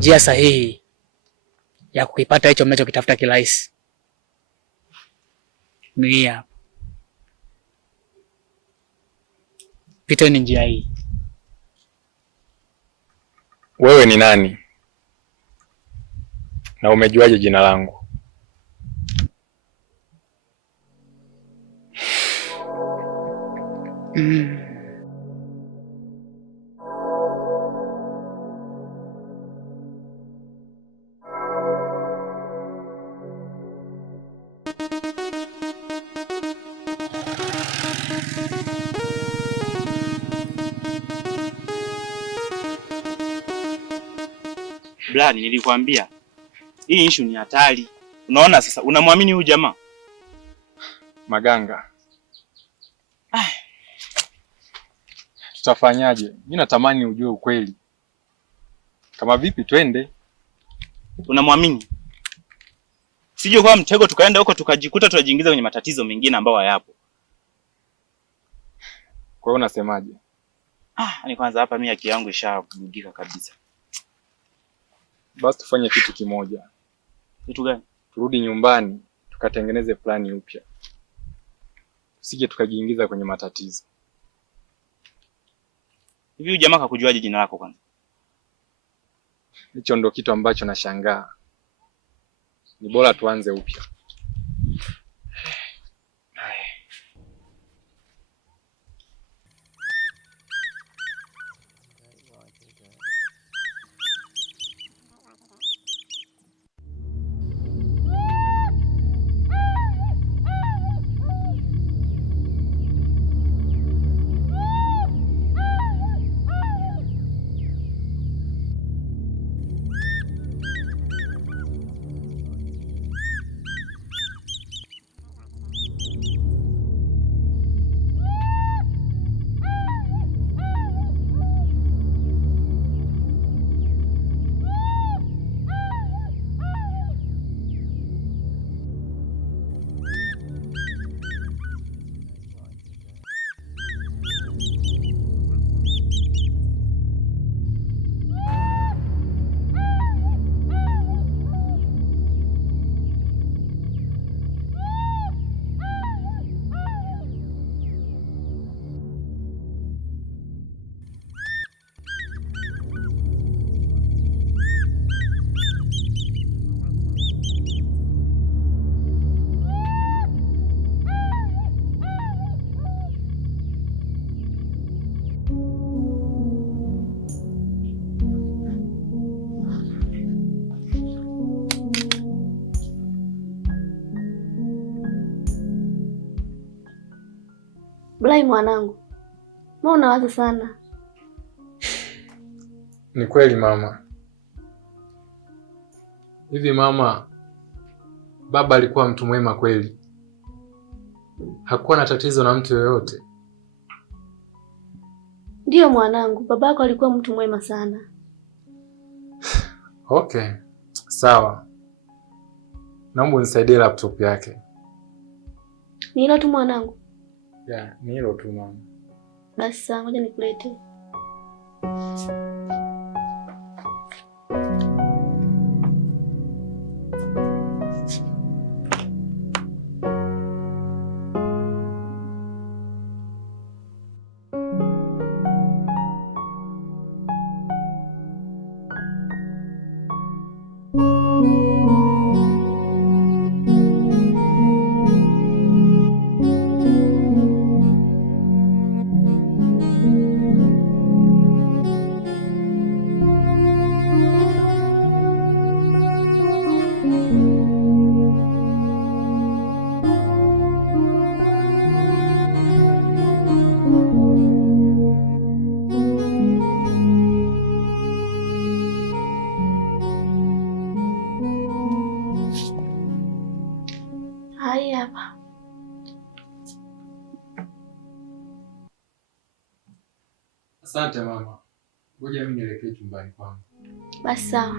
njia sahihi ya kukipata hicho mnachokitafuta kirahisi. Mia. Piteni njia hii. Wewe ni nani? Na umejuaje jina langu? Blani, nilikwambia hii issue ni hatari. Unaona sasa, unamwamini huyu jamaa? Maganga. Tutafanyaje? Mimi natamani ujue ukweli. Kama vipi twende? Unamwamini? Sije kwa mtego tukaenda huko tukajikuta tunajiingiza kwenye matatizo mengine ambayo hayapo. Kwa hiyo unasemaje? Ni kwanza hapa mimi akili yangu ishavurugika kabisa. Basi tufanye kitu kimoja. Kitu gani? Turudi nyumbani tukatengeneze plani upya. Usije tukajiingiza kwenye matatizo. Hivi jamaa kakujuaje jina lako kwanza? Hicho ndo kitu ambacho nashangaa. Ni bora tuanze upya. Blai mwanangu, mbona unawaza sana? Ni kweli mama. Hivi mama, baba alikuwa mtu mwema kweli? Hakuwa na tatizo na mtu yoyote? Ndiyo mwanangu, babako alikuwa mtu mwema sana. Okay, sawa. Naomba unisaidie laptop yake. Ni hilo tu mwanangu? Ya, ni hilo tu mama. Basi sawa, ngoja nikulete. Hai hapa. Asante mama. Ngoja mimi nielekee chumbani kwangu. Basi sawa.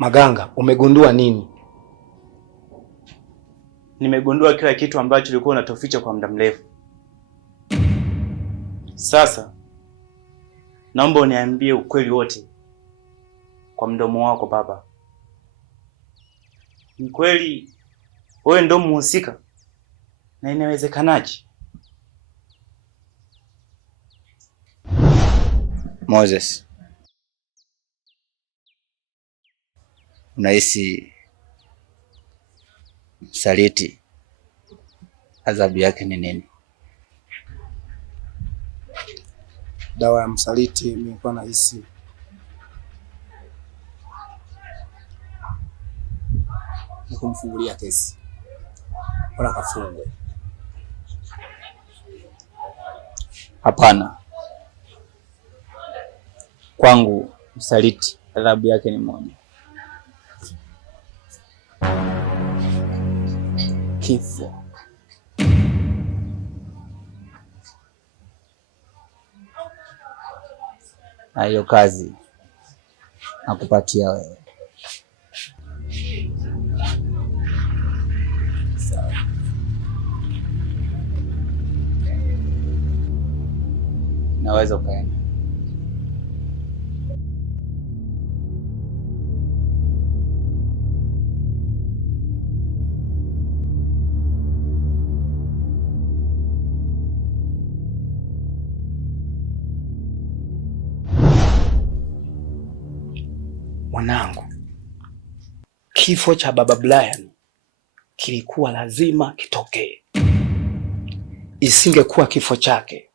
Maganga, umegundua nini? Nimegundua kila kitu ambacho ulikuwa unatoficha kwa muda mrefu. Sasa naomba uniambie ukweli wote kwa mdomo wako baba. Ni kweli wewe ndo mhusika? Na inawezekanaje? Moses, unahisi msaliti adhabu yake ni nini? Dawa ya msaliti nilikuwa nahisi ni kumfungulia kesi, wala kafungwe. Hapana, kwangu msaliti adhabu yake ni moja, kifo. Na hiyo kazi nakupatia wewe. Sawa. Naweza ukaenda. Mwanangu, kifo cha baba Brian kilikuwa lazima kitokee. Isingekuwa kifo chake,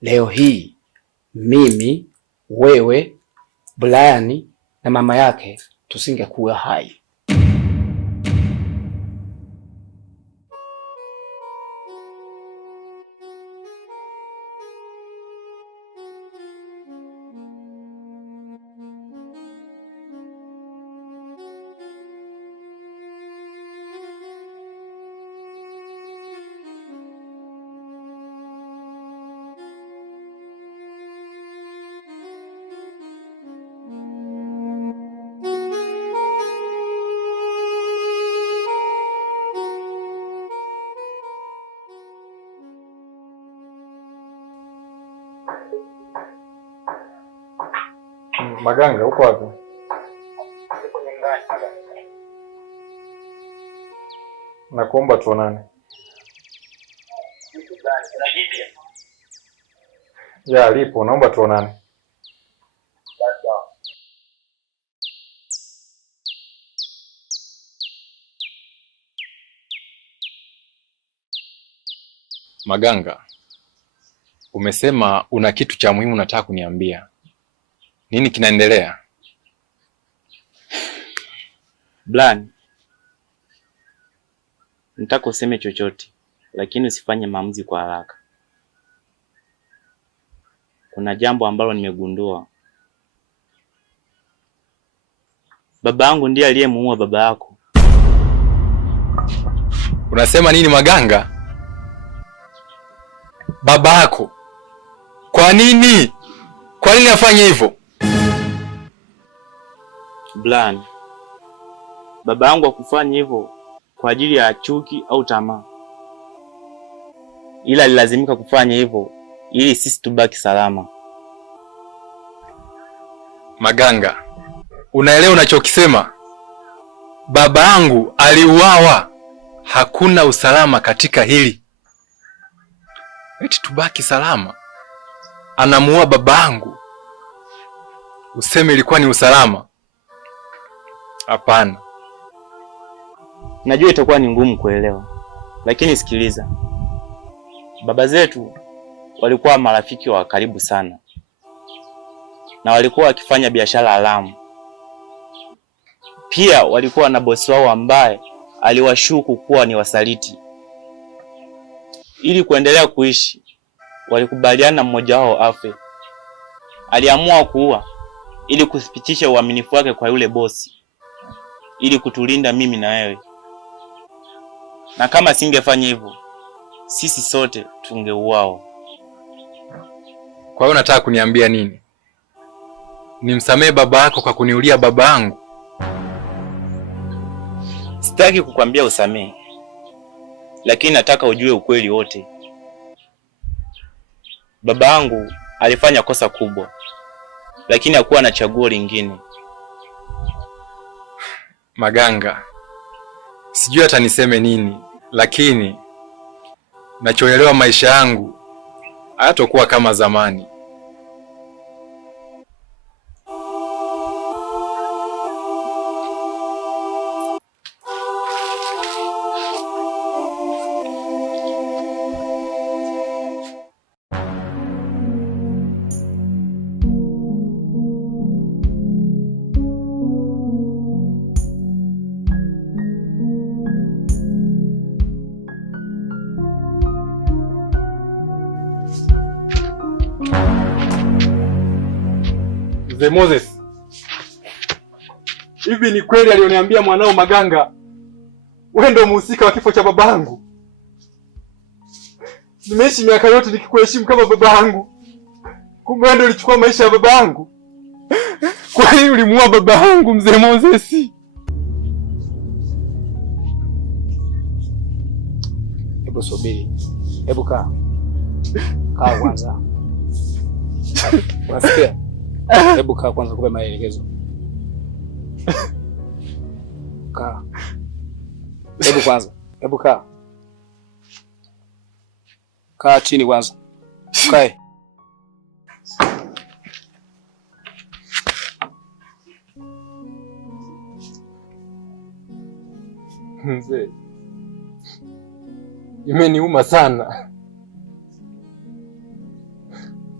leo hii mimi, wewe, Brian na mama yake tusingekuwa hai. Maganga, uko wapi? Nakuomba tuonane. Ya, lipo, naomba tuonane. Maganga, umesema una kitu cha muhimu unataka kuniambia. Nini kinaendelea? Blan, nataka useme chochote, lakini usifanye maamuzi kwa haraka. Kuna jambo ambalo nimegundua. Baba yangu ndiye aliyemuua baba yako. Unasema nini Maganga? Baba yako? Kwa nini? Kwa nini afanye hivyo? Blan, baba yangu hakufanya hivyo kwa ajili ya chuki au tamaa, ila alilazimika kufanya hivyo ili sisi tubaki salama. Maganga, unaelewa unachokisema? Baba yangu aliuawa. Hakuna usalama katika hili. Eti tubaki salama? Anamuua baba yangu, useme ilikuwa ni usalama? Hapana. Najua itakuwa ni ngumu kuelewa, lakini sikiliza. Baba zetu walikuwa marafiki wa karibu sana, na walikuwa wakifanya biashara haramu. Pia walikuwa na bosi wao ambaye aliwashuku kuwa ni wasaliti. Ili kuendelea kuishi, walikubaliana mmoja wao afe. Aliamua kuua ili kuthibitisha uaminifu wake kwa yule bosi, ili kutulinda mimi na wewe. Na kama singefanya hivyo, sisi sote tungeuawa. Kwa hiyo unataka kuniambia nini? Nimsamehe baba yako kwa kuniulia baba yangu? Sitaki kukwambia usamehe, lakini nataka ujue ukweli wote. Baba yangu alifanya kosa kubwa, lakini hakuwa na chaguo lingine. Maganga, sijui hata niseme nini, lakini nachoelewa maisha yangu hayatakuwa kama zamani. Mzee Moses, hivi ni kweli alioniambia mwanao Maganga wewe ndio mhusika wa kifo cha babangu? Nimeishi miaka yote nikikuheshimu kama babangu, kumbe wewe ndio ulichukua maisha ya babangu. Kwa nini ulimuua babangu, Mzee Moses? Hebu subiri. Hebu kaa. Kaa kwanza. Unasikia? Hebu kaa kwanza kupe maelekezo. Kaa. Hebu kwanza. Hebu kaa. Kaa chini kwanza. Kae. Mzee, imeniuma sana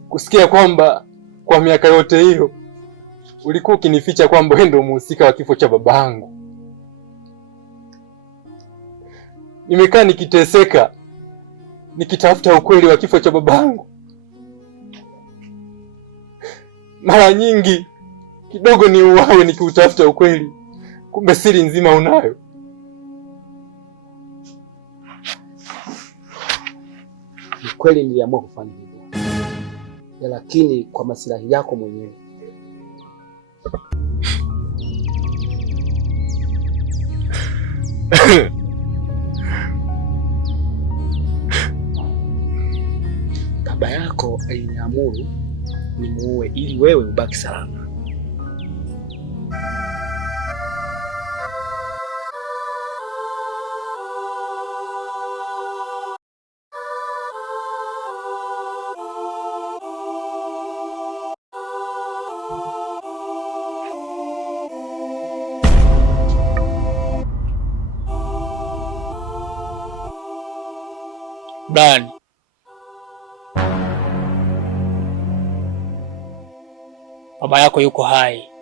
kusikia kwamba kwa miaka yote hiyo ulikuwa ukinificha kwamba wewe ndio mhusika wa kifo cha babangu. Nimekaa nikiteseka nikitafuta ukweli wa kifo cha babangu. Mara nyingi kidogo ni uwawe nikiutafuta ukweli, kumbe siri nzima unayo. Ni kweli niliamua kufanya hivyo, lakini kwa maslahi yako mwenyewe. Baba yako aliniamuru nimuue ili wewe ubaki salama. Brian, baba yako yuko hai.